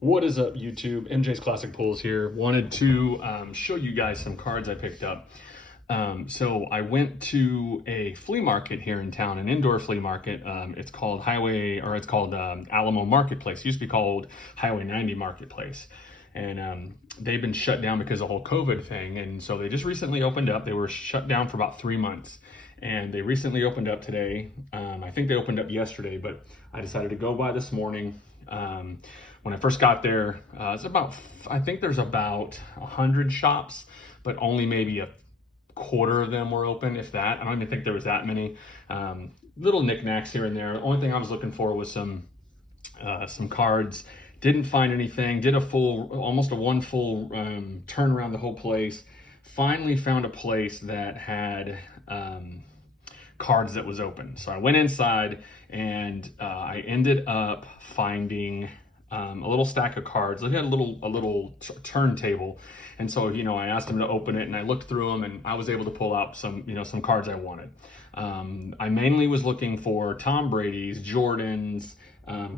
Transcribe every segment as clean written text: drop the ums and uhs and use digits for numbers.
What is up, YouTube? MJ's Classic Pulls here. Wanted to show you guys some cards I picked up. So I went to a flea market here in town, an indoor flea market. It's called Alamo Marketplace. It used to be called Highway 90 Marketplace. And they've been shut down because of the whole COVID thing. And so they just recently opened up. They were shut down for about 3 months. And they recently opened up today. I think they opened up yesterday, but I decided to go by this morning. When I first got there, I think there's about 100 shops, but only maybe a quarter of them were open, if that. I don't even think there was that many. Little knickknacks here and there. The only thing I was looking for was some cards. Didn't find anything. Did almost a one full turn around the whole place. Finally found a place that had cards that was open. So I went inside and I ended up finding a little stack of cards. They had a little turntable, and so I asked them to open it, and I looked through them, and I was able to pull out some cards I wanted. I mainly was looking for Tom Brady's, Jordan's,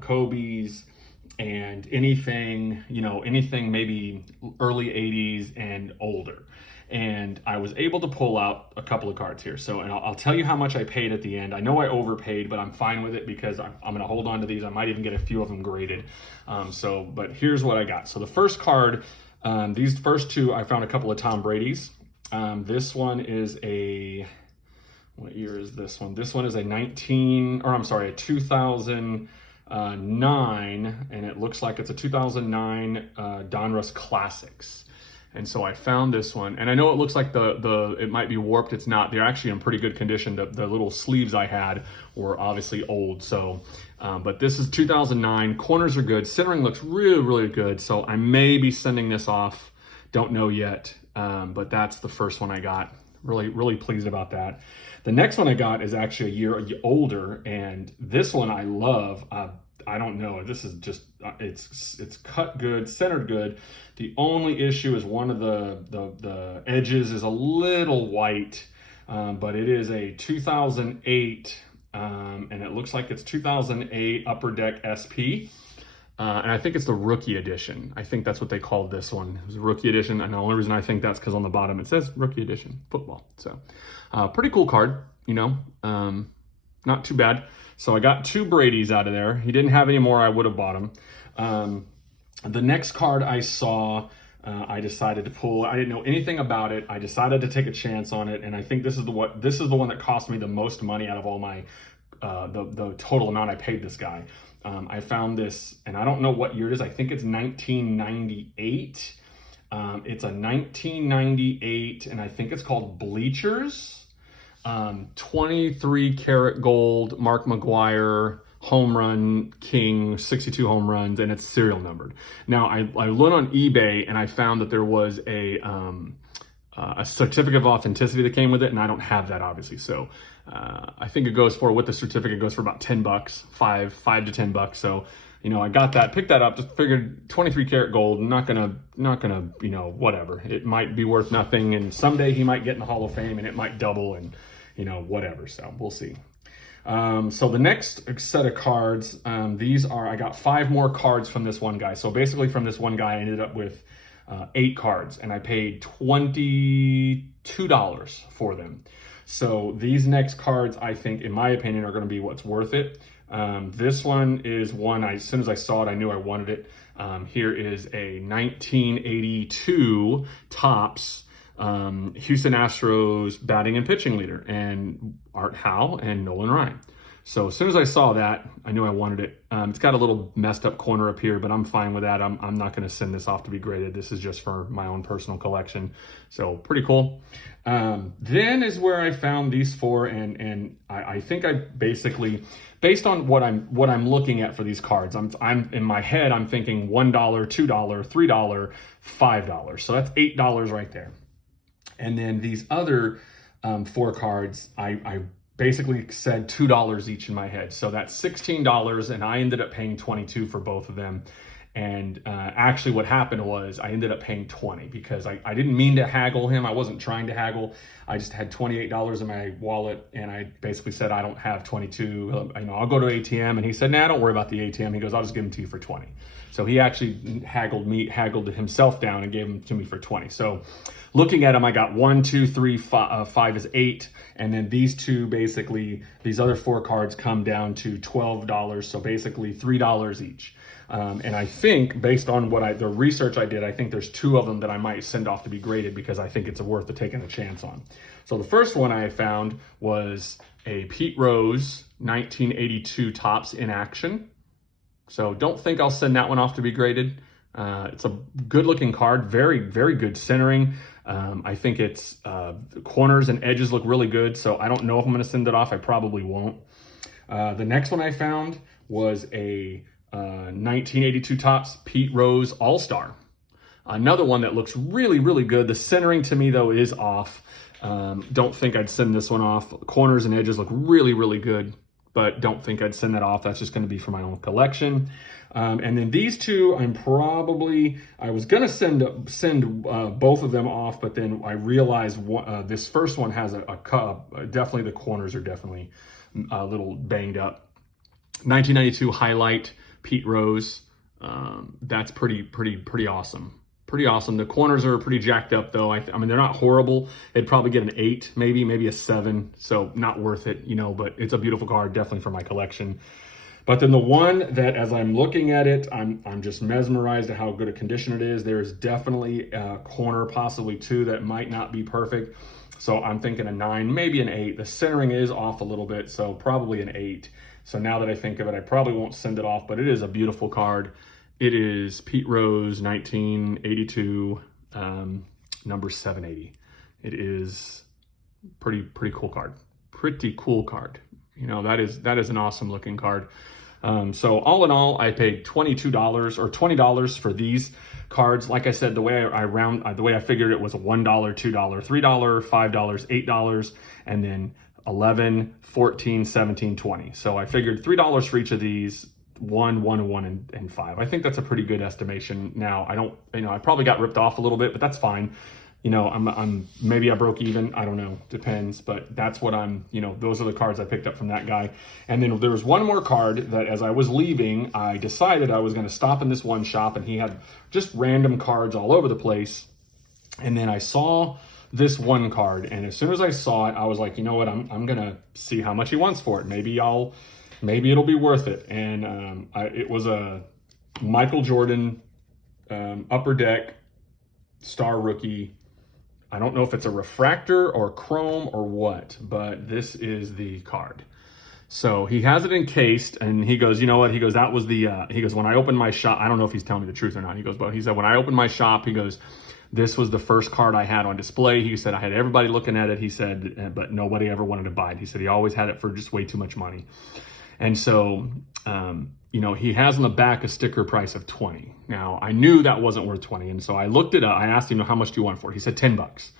Kobe's, and anything maybe early 80s and older. And I was able to pull out a couple of cards here. So, and I'll tell you how much I paid at the end. I know I overpaid, but I'm fine with it because I'm going to hold on to these. I might even get a few of them graded. But here's what I got. So the first card, these first two, I found a couple of Tom Brady's. This one is what year is this one? This one is a 2009, and it looks like it's a 2009 Donruss Classics. And so I found this one, and I know it looks like it might be warped. It's not. They're actually in pretty good condition. The little sleeves I had were obviously old. So, but this is 2009. Corners are good. Centering looks really, really good. So I may be sending this off. Don't know yet. But that's the first one I got. Really, really pleased about that. The next one I got is actually a year older, and this one I love. I don't know. This is just, it's cut good, centered good. The only issue is one of the edges is a little white, but it is a 2008, and it looks like it's 2008 Upper Deck SP. And I think it's the rookie edition. I think that's what they called this one. It was a rookie edition. And the only reason I think that's because on the bottom it says rookie edition football. So pretty cool card, not too bad. So I got two Brady's out of there. He didn't have any more. I would have bought them. The next card I saw, I decided to pull. I didn't know anything about it. I decided to take a chance on it. And I think this is the one that cost me the most money out of all my, the total amount I paid this guy. I found this, and I don't know what year it is. I think it's 1998. It's a 1998, and I think it's called Bleachers. 23 karat gold, Mark McGwire, home run king, 62 home runs, and it's serial numbered. Now, I went on eBay, and I found that there was a certificate of authenticity that came with it, and I don't have that, obviously. So I think with the certificate, goes for about $10, $5 to $10. So, I got that, picked that up, just figured 23 karat gold, not gonna, whatever. It might be worth nothing, and someday he might get in the Hall of Fame, and it might double, and whatever. So we'll see. So the next set of cards, I got 5 more cards from this one guy. So basically from this one guy, I ended up with 8 cards, and I paid $22 for them. So these next cards, I think, in my opinion, are going to be what's worth it. This one is one, as soon as I saw it, I knew I wanted it. Here is a 1982 Topps Houston Astros batting and pitching leader, and Art Howe and Nolan Ryan. So as soon as I saw that, I knew I wanted it. It's got a little messed up corner up here, but I'm fine with that. I'm not going to send this off to be graded. This is just for my own personal collection. So pretty cool. Then is where I found these 4, and I think I basically, based on what I'm looking at for these cards, I'm in my head, I'm thinking $1, $2, $3, $5. So that's $8 right there. And then these other 4 cards, I basically said $2 each in my head. So that's $16, and I ended up paying $22 for both of them. And actually what happened was I ended up paying 20 because I didn't mean to haggle him. I wasn't trying to haggle. I just had $28 in my wallet, and I basically said, I don't have 22. I'll go to ATM. And he said, nah, don't worry about the ATM. He goes, I'll just give them to you for 20. So he actually haggled himself down and gave them to me for 20. So looking at them, I got 1, 2, 3, 5 is 8. And then these two, basically, these other 4 cards come down to $12. So basically $3 each. And I think, based on the research I did, I think there's 2 of them that I might send off to be graded because I think it's worth taking a chance on. So the first one I found was a Pete Rose 1982 Topps in action. So don't think I'll send that one off to be graded. It's a good looking card, very, very good centering. I think it's corners and edges look really good. So I don't know if I'm going to send it off. I probably won't. The next one I found was a 1982 Topps Pete Rose All-Star. Another one that looks really, really good. The centering to me, though, is off. Don't think I'd send this one off. Corners and edges look really, really good, but don't think I'd send that off. That's just going to be for my own collection. And then these two, I was going to send both of them off, but then I realized this first one has a definitely the corners are definitely a little banged up. 1992 Highlight Pete Rose. That's pretty awesome. Pretty awesome. The corners are pretty jacked up though. I mean, they're not horrible. They'd probably get an 8, maybe a 7. So not worth it, but it's a beautiful card, definitely for my collection. But then the one that, as I'm looking at it, I'm just mesmerized at how good a condition it is. There's definitely a corner, possibly 2, that might not be perfect. So I'm thinking a 9, maybe an 8. The centering is off a little bit, so probably an 8. So now that I think of it, I probably won't send it off, but it is a beautiful card. It is Pete Rose 1982, number 780. It is pretty cool card. Pretty cool card. That is an awesome looking card. So all in all, I paid $22 or $20 for these cards. Like I said, the way I figured it was $1, $2, $3, $5, $8, and then 11, 14, 17, 20. So I figured $3 for each of these, 1, 1, and 5. I think that's a pretty good estimation. Now I probably got ripped off a little bit, but that's fine. Maybe I broke even. I don't know, depends, but that's what those are the cards I picked up from that guy. And then there was one more card that as I was leaving, I decided I was going to stop in this one shop, and he had just random cards all over the place. And then I saw this one card, and as soon as I saw it, I was like, you know what, I'm gonna see how much he wants for it. Maybe it'll be worth it. And it was a Michael Jordan Upper Deck Star Rookie. I don't know if it's a refractor or chrome or what, but this is the card. So he has it encased, and he goes, you know what? He goes, that was he goes, when I opened my shop, I don't know if he's telling me the truth or not. He said, when I opened my shop, he goes, this was the first card I had on display. He said, I had everybody looking at it. He said, but nobody ever wanted to buy it. He said he always had it for just way too much money. And so, he has on the back a sticker price of 20. Now, I knew that wasn't worth 20. And so I looked it up. I asked him, how much do you want for it? He said $10.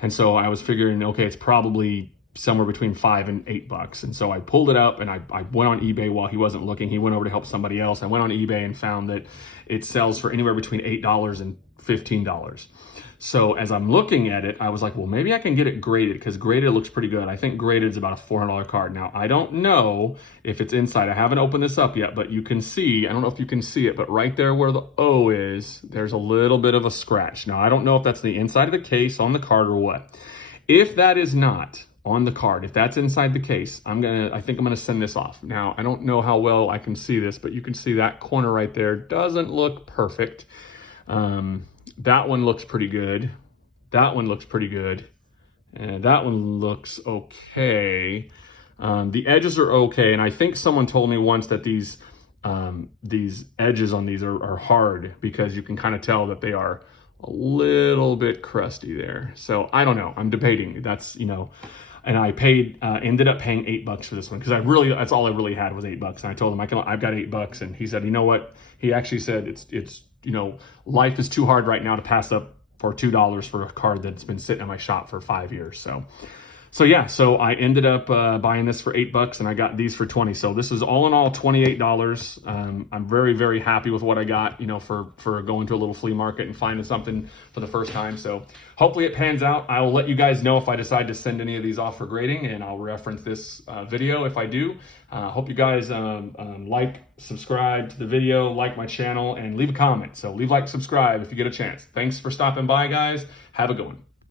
And so I was figuring, okay, it's probably somewhere between $5 and $8. And so I pulled it up, and I went on eBay while he wasn't looking. He went over to help somebody else. I went on eBay and found that it sells for anywhere between $8 and $15. So as I'm looking at it, I was like, well, maybe I can get it graded, because graded looks pretty good. I think graded is about a $400 card. Now, I don't know if it's inside. I haven't opened this up yet, but you can see, I don't know if you can see it, but right there where the O is, there's a little bit of a scratch. Now, I don't know if that's the inside of the case on the card or what. If that is not on the card, if that's inside the case, I think I'm gonna send this off. Now, I don't know how well I can see this, but you can see that corner right there doesn't look perfect. That one looks pretty good. That one looks pretty good. And that one looks okay. The edges are okay. And I think someone told me once that these edges on these are hard, because you can kind of tell that they are a little bit crusty there. So I don't know. I'm debating. That's, and I ended up paying $8 for this one, because that's all I really had was $8. And I told him, I've got $8. And he said, you know what? He actually said it's life is too hard right now to pass up for $2 for a card that's been sitting in my shop for 5 years. So yeah, so I ended up buying this for $8 and I got these for 20. So this is all in all $28. I'm very, very happy with what I got, you know, for going to a little flea market and finding something for the first time. So hopefully it pans out. I will let you guys know if I decide to send any of these off for grading, and I'll reference this video if I do. Hope you guys like, subscribe to the video, like my channel, and leave a comment. So leave, like, subscribe if you get a chance. Thanks for stopping by, guys. Have a good one.